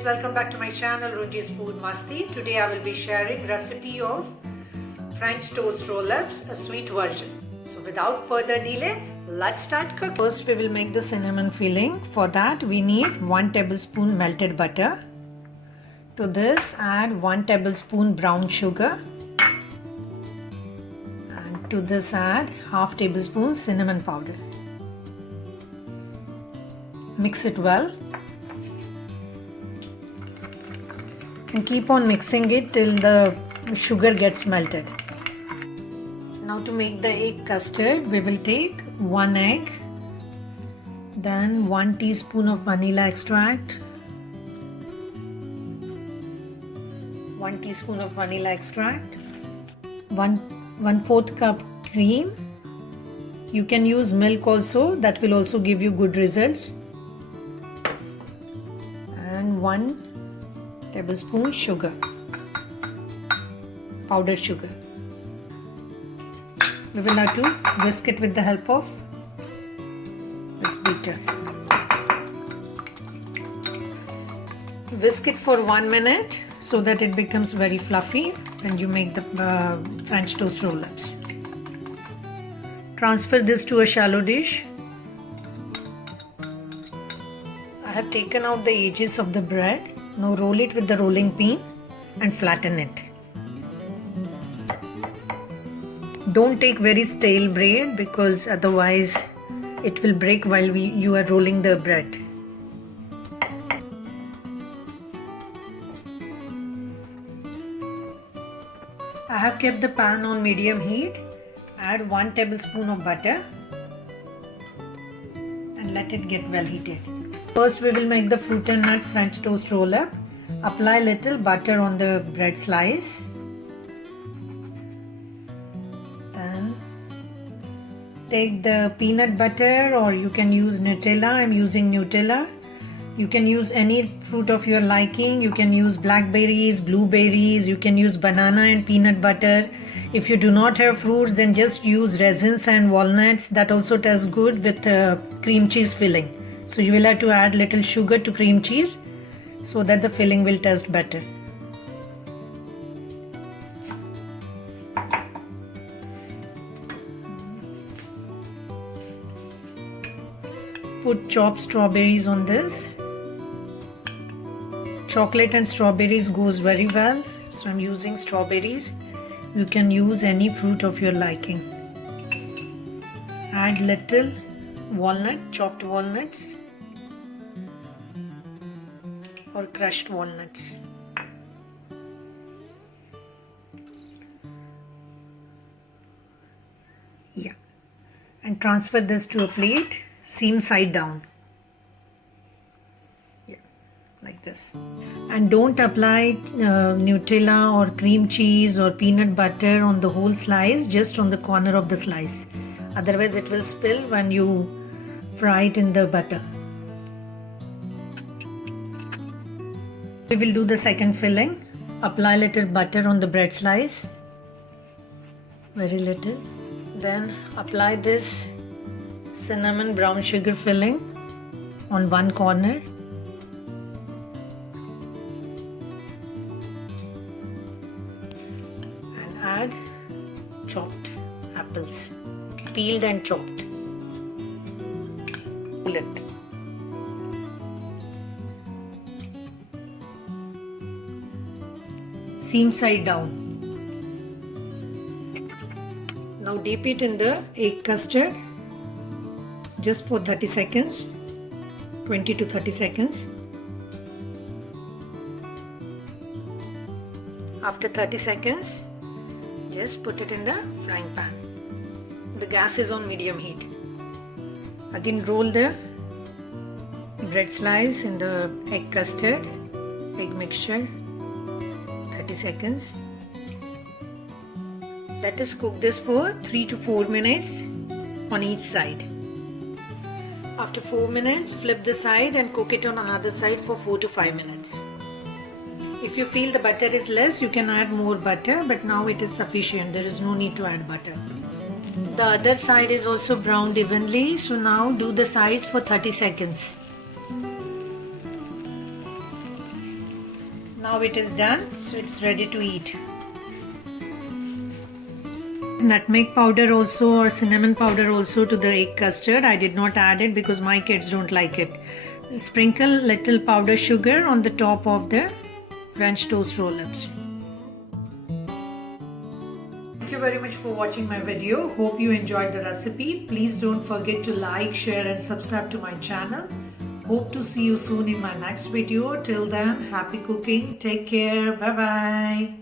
guys, welcome back to my channel Runji's Food Masti. Today I will be sharing recipe of French toast roll-ups, a sweet version. So without further delay, let's start cooking. First we will make the cinnamon filling. For that we need 1 tablespoon melted butter. To this add 1 tablespoon brown sugar. And to this add half tablespoon cinnamon powder. Mix it well. And keep on mixing it till the sugar gets melted. Now to make the egg custard, we will take 1 egg, then 1 teaspoon of vanilla extract, 1 teaspoon of vanilla extract, 1/4 cup cream. You can use milk also, that will also give you good results, and 1 tablespoon sugar, powdered sugar. We will have to whisk it with the help of this beater. Whisk it for 1 minute so that it becomes very fluffy when you make the French toast roll-ups. Transfer this to a shallow dish. I have taken out the edges of the bread. Now roll it with the rolling pin and flatten it. Don't take very stale bread because otherwise it will break while you are rolling the bread. I have kept the pan on medium heat. Add 1 tablespoon of butter and let it get well heated. First we will make the fruit and nut French toast roll-up. Apply little butter on the bread slice. Then take the peanut butter, or you can use Nutella. I am using Nutella. You can use any fruit of your liking. You can use blackberries, blueberries. You can use banana and peanut butter. If you do not have fruits, then just use raisins and walnuts. That also tastes good with cream cheese filling. So you will have to add little sugar to cream cheese so that the filling will taste better. Put chopped strawberries on this. Chocolate and strawberries goes very well, so I'm using strawberries. You can use any fruit of your liking. Add little chopped walnuts or crushed walnuts. Yeah, and transfer this to a plate, seam side down. Yeah, like this. And don't apply Nutella or cream cheese or peanut butter on the whole slice, just on the corner of the slice. Otherwise it will spill when you fry it in the butter. We will do the second filling. Apply little butter on the bread slice, very little. Then apply this cinnamon brown sugar filling on one corner. And add chopped apples, peeled and chopped. Pull it. Seam side down. Now dip it in the egg custard just for 30 seconds, 20 to 30 seconds. After 30 seconds, just put it in the frying pan. The gas is on medium heat. Again roll the bread slice in the egg custard, egg mixture. 30 seconds. Let us cook this for 3 to 4 minutes on each side. After 4 minutes, flip the side and cook it on another side for 4 to 5 minutes. If you feel the butter is less, you can add more butter, but now it is sufficient. There is no need to add butter. The other side is also browned evenly, so now do the sides for 30 seconds. Now it is done, so it's ready to eat. Nutmeg powder also or cinnamon powder also to the egg custard. I did not add it because my kids don't like it. Sprinkle little powdered sugar on the top of the French toast roll-ups. Thank you very much for watching my video. Hope you enjoyed the recipe. Please don't forget to like, share and subscribe to my channel. Hope to see you soon in my next video. Till then, happy cooking. Take care. Bye bye.